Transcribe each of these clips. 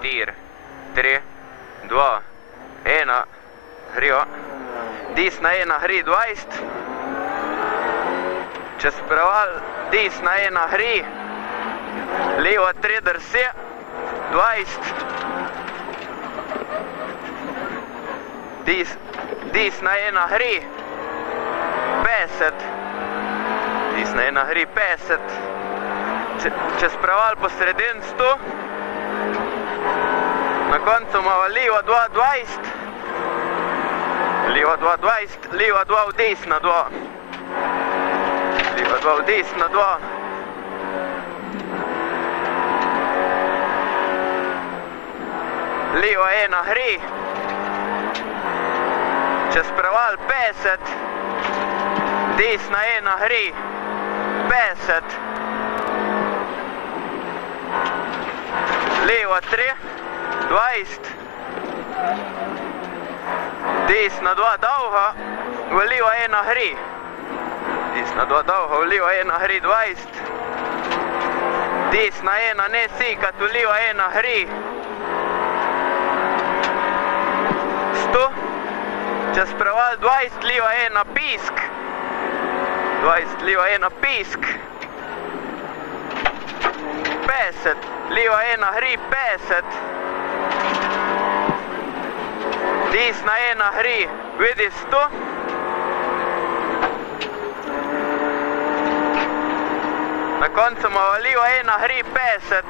4, 3, 2, 1, hrijo. Desna 1, hri 20. Čez preval, desna 1, hri. Levo 3, drsi, 20. Desna 1, hri, 50. Desna 1, hri, 50. Čez preval po sredin 100. Na koncu imamo levo 2, 20. Levo 2, 20, levo 2 v desna 2. Levo 2 v desna 2. Levo 1, hri. Čez preval 50. Desna 1, hri. 50. Levo 3, 20. Desna 2, dolga. V levo 1, hri. Desna 2, dolga. V levo 1, hri 20. Desna 1, ne sekat. V levo 1, hri. 100. Čez preval 20, levo 1, pisk. 20, levo 1, pisk. 50. Levo 1, hri, 50. Desna 1, hri, vidi 100. Na koncu imamo levo 1, hri, 50.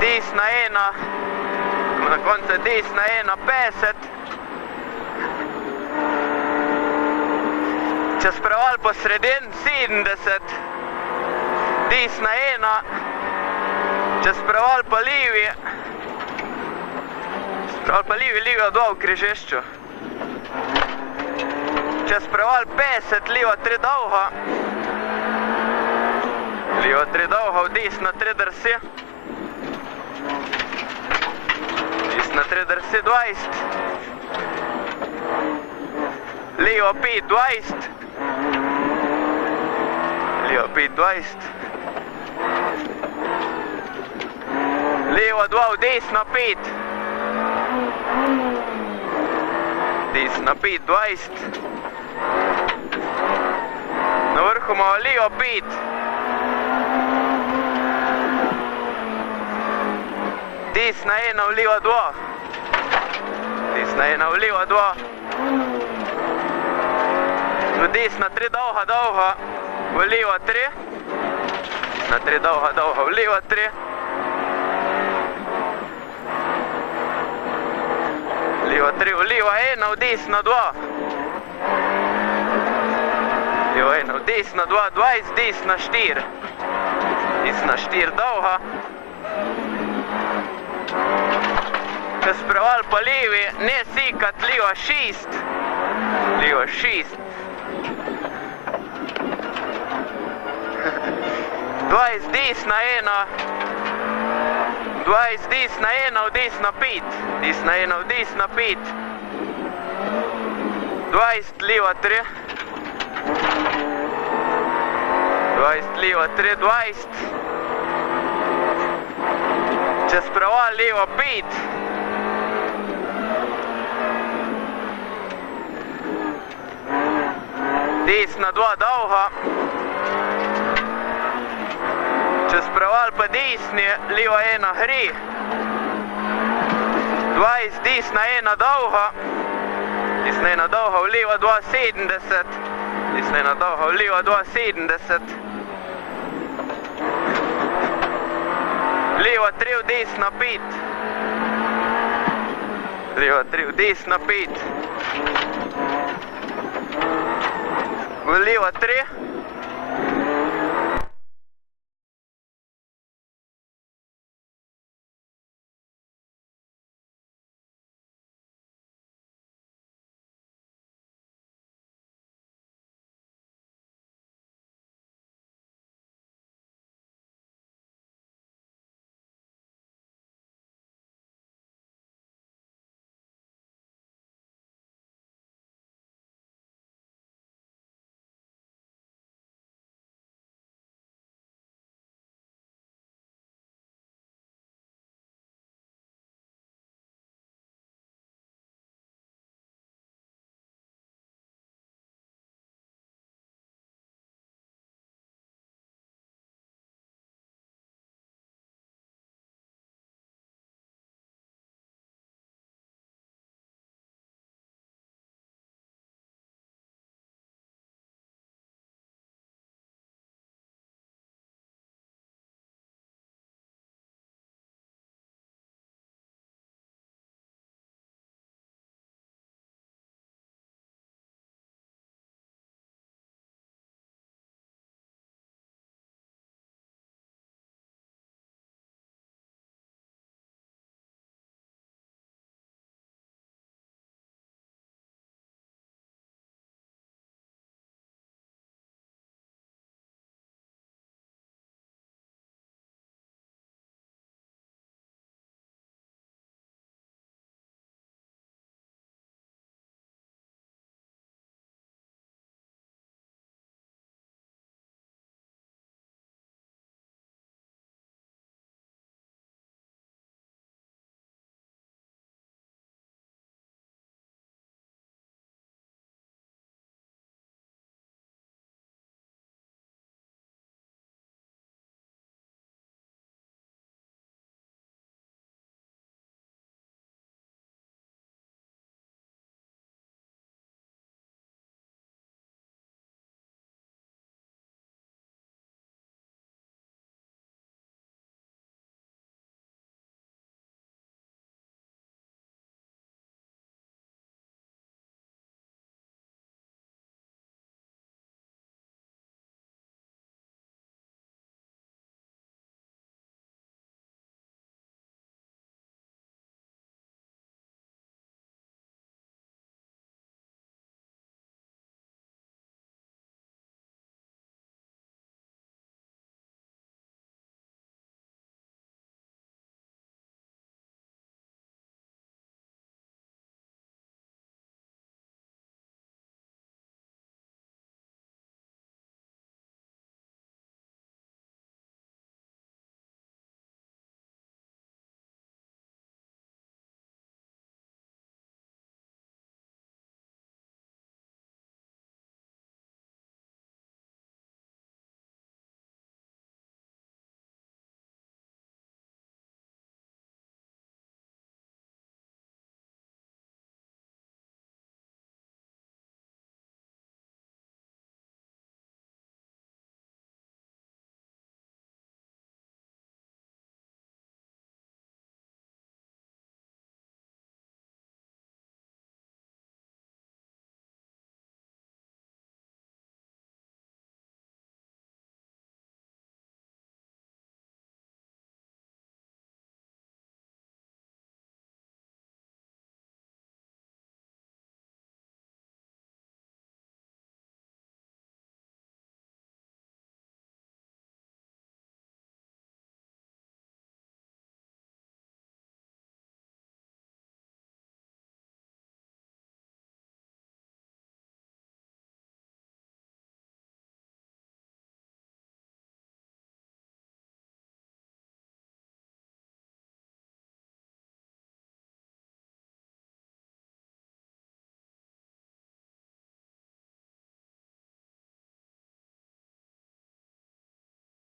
Desna 1, na koncu desna 1, 50. Čez preval po sredin 70. Desna 1. Čez preval po levi. Preval po levi, levo 2 v križišču. Čez preval 50, levo 3 dolga. Levo 3 dolga, v desna 3 drsi. Desna 3 drsi 20. Levo 5, 20. Levo 5, 20. Levo 2 v desna 5. Desna 5, 20. Na vrhu imamo levo 5. Desna 1 v levo 2. Desna 1 v levo 2. V desna 3 dolga, dolga. V levo 3. Desna 3 dolga, dolga. V levo 3. Levo 3, v levo 1, v desna 2. Levo 1, v desna 2, 20, desna 4. Desna 4 dolga. Čez preval po levi, ne sekat, levo 6. Levo 6. 20, desna 1. 20, desna 1, v desna 5. Desna 1, v desna 5. 20, levo 3. 20, levo 3, 20. Čez preval levo 5. Desna 2 dolga. Čez preval po desni, levo 1 hri. 20, desna 1 dolga. Desna 1 dolga, v levo 2, 70. Desna 1 dolga, v levo 2, 70. Levo 3, v desna 5. Levo 3, v desna 5. V levo 3.